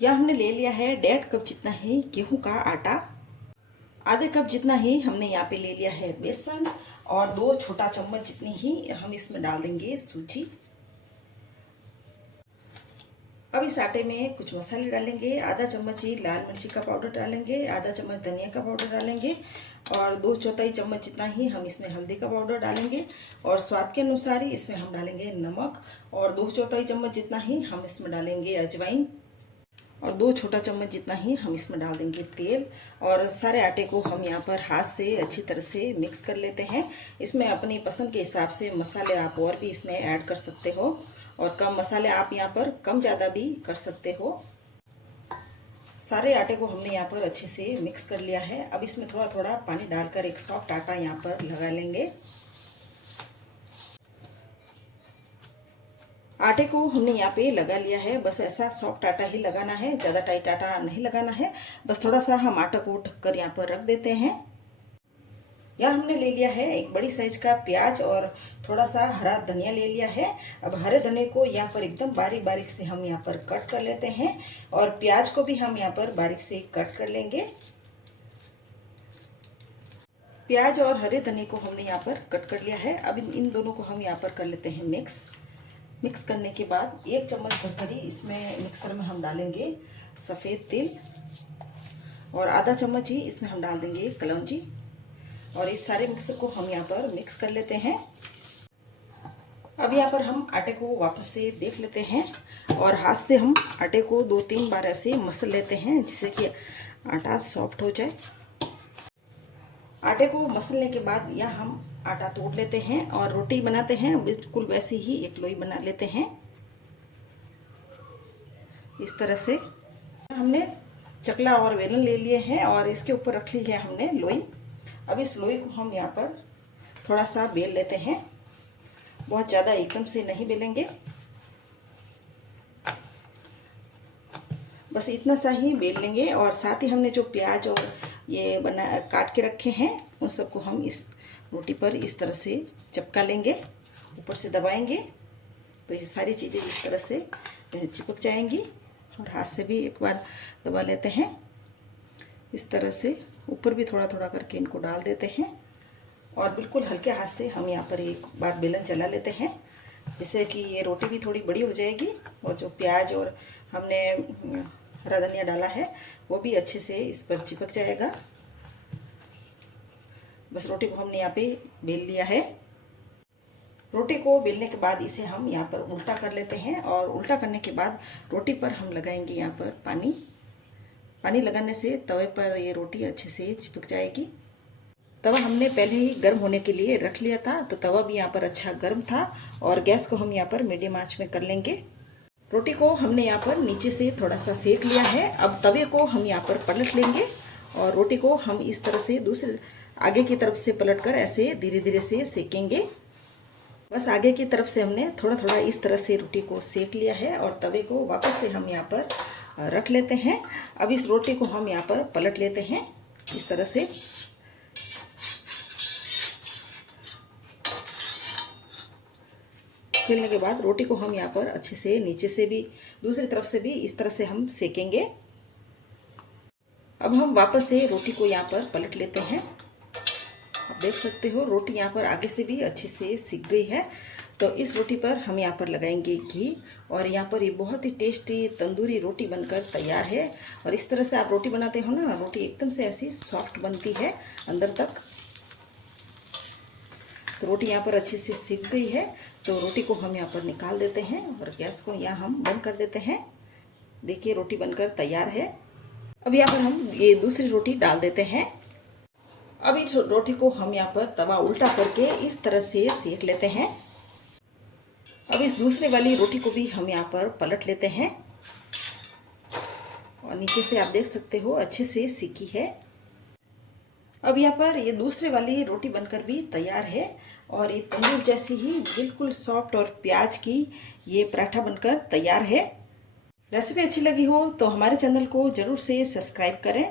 यह हमने ले लिया है 1.5 कप जितना ही गेहूं का आटा। आधे कप जितना ही हमने यहाँ पे ले लिया है बेसन और 2 छोटा चम्मच जितनी ही हम इसमें डाल देंगे सूजी। अब इस आटे में कुछ मसाले डालेंगे। आधा चम्मच ही लाल मिर्ची का पाउडर डालेंगे, आधा चम्मच धनिया का पाउडर डालेंगे और 2/4 चम्मच जितना ही हम इसमें हल्दी का पाउडर डालेंगे और स्वाद के अनुसार ही इसमें हम डालेंगे नमक और 2/4 चम्मच जितना ही हम इसमें डालेंगे अजवाइन और 2 छोटा चम्मच जितना ही हम इसमें डाल देंगे तेल। और सारे आटे को हम यहाँ पर हाथ से अच्छी तरह से मिक्स कर लेते हैं। इसमें अपनी पसंद के हिसाब से मसाले आप और भी इसमें ऐड कर सकते हो और कम मसाले आप यहाँ पर कम ज़्यादा भी कर सकते हो। सारे आटे को हमने यहाँ पर अच्छे से मिक्स कर लिया है। अब इसमें थोड़ा थोड़ा पानी डालकर एक सॉफ्ट आटा यहाँ पर लगा लेंगे। आटे को हमने यहाँ पे लगा लिया है। बस ऐसा सॉफ्ट आटा ही लगाना है, ज़्यादा टाइट आटा नहीं लगाना है। बस थोड़ा सा हम आटा को ढककर यहाँ पर रख देते हैं। यहाँ हमने ले लिया है एक बड़ी साइज का प्याज और थोड़ा सा हरा धनिया ले लिया है। अब हरे धनिया को यहाँ पर एकदम बारीक बारीक से हम यहाँ पर कट कर लेते हैं और प्याज को भी हम यहाँ पर बारीक से कट कर लेंगे। प्याज और हरे धनिया को हमने यहाँ पर कट कर लिया है। अब इन दोनों को हम यहाँ पर कर लेते हैं मिक्स करने के बाद 1 चम्मच भर ही इसमें मिक्सर में हम डालेंगे सफ़ेद तिल और आधा चम्मच ही इसमें हम डाल देंगे कलौंजी और इस सारे मिक्सर को हम यहाँ पर मिक्स कर लेते हैं। अब यहाँ पर हम आटे को वापस से देख लेते हैं और हाथ से हम आटे को 2-3 बार ऐसे मसल लेते हैं जिससे कि आटा सॉफ्ट हो जाए। आटे को मसलने के बाद यहाँ हम आटा तोड़ लेते हैं और रोटी बनाते हैं बिल्कुल वैसे ही एक लोई बना लेते हैं। इस तरह से हमने चकला और बेलन ले लिए हैं और इसके ऊपर रख ली है हमने लोई। अब इस लोई को हम यहाँ पर थोड़ा सा बेल लेते हैं, बहुत ज़्यादा एकदम से नहीं बेलेंगे, बस इतना सा ही बेल लेंगे। और साथ ही हमने जो प्याज और ये काट के रखे हैं उन सबको हम इस रोटी पर इस तरह से चिपका लेंगे, ऊपर से दबाएंगे तो ये सारी चीज़ें इस तरह से चिपक जाएंगी। और हाथ से भी एक बार दबा लेते हैं, इस तरह से ऊपर भी थोड़ा थोड़ा करके इनको डाल देते हैं और बिल्कुल हल्के हाथ से हम यहाँ पर एक बार बेलन चला लेते हैं जिससे कि ये रोटी भी थोड़ी बड़ी हो जाएगी और जो प्याज और हमने हरा धनिया डाला है वो भी अच्छे से इस पर चिपक जाएगा। बस रोटी को हमने यहाँ पे बेल लिया है। रोटी को बेलने के बाद इसे हम यहाँ पर उल्टा कर लेते हैं और उल्टा करने के बाद रोटी पर हम लगाएंगे यहाँ पर पानी लगाने से तवे पर ये रोटी अच्छे से चिपक जाएगी। तवा हमने पहले ही गर्म होने के लिए रख लिया था तो तवा भी यहाँ पर अच्छा गर्म था और गैस को हम यहाँ पर मीडियम आंच में कर लेंगे। रोटी को हमने यहाँ पर नीचे से थोड़ा सा सेक लिया है। अब तवे को हम यहाँ पर पलट लेंगे और रोटी को हम इस तरह से दूसरे आगे की तरफ से पलटकर ऐसे धीरे धीरे से सेकेंगे। बस आगे की तरफ से हमने थोड़ा थोड़ा इस तरह से रोटी को सेक लिया है और तवे को वापस से हम यहाँ पर रख लेते हैं। अब इस रोटी को हम यहाँ पर पलट लेते हैं इस तरह से। बेलने के बाद रोटी को हम यहाँ पर अच्छे से नीचे से भी दूसरी तरफ से भी इस तरह से हम सेकेंगे। अब हम वापस से रोटी को यहाँ पर पलट लेते हैं। आप देख सकते हो रोटी यहाँ पर आगे से भी अच्छे से सिक गई है। तो इस रोटी पर हम यहाँ पर लगाएंगे घी और यहाँ पर ये बहुत ही टेस्टी तंदूरी रोटी बनकर तैयार है। और इस तरह से आप रोटी बनाते हो ना, रोटी एकदम से ऐसी सॉफ्ट बनती है अंदर तक। तो रोटी यहाँ पर अच्छे से सिक गई है तो रोटी को हम यहाँ पर निकाल देते हैं और गैस को यहाँ हम बंद कर देते हैं। देखिए रोटी बनकर तैयार है। अब यहाँ पर हम ये दूसरी रोटी डाल देते हैं। अब इस रोटी को हम यहाँ पर तवा उल्टा करके इस तरह से सेक लेते हैं। अब इस दूसरे वाली रोटी को भी हम यहाँ पर पलट लेते हैं और नीचे से आप देख सकते हो अच्छे से सिकी है। अब यहाँ पर ये दूसरे वाली रोटी बनकर भी तैयार है और ये तंदूर जैसी ही बिल्कुल सॉफ्ट और प्याज की ये पराठा बनकर तैयार है। रेसिपी अच्छी लगी हो तो हमारे चैनल को ज़रूर से सब्सक्राइब करें।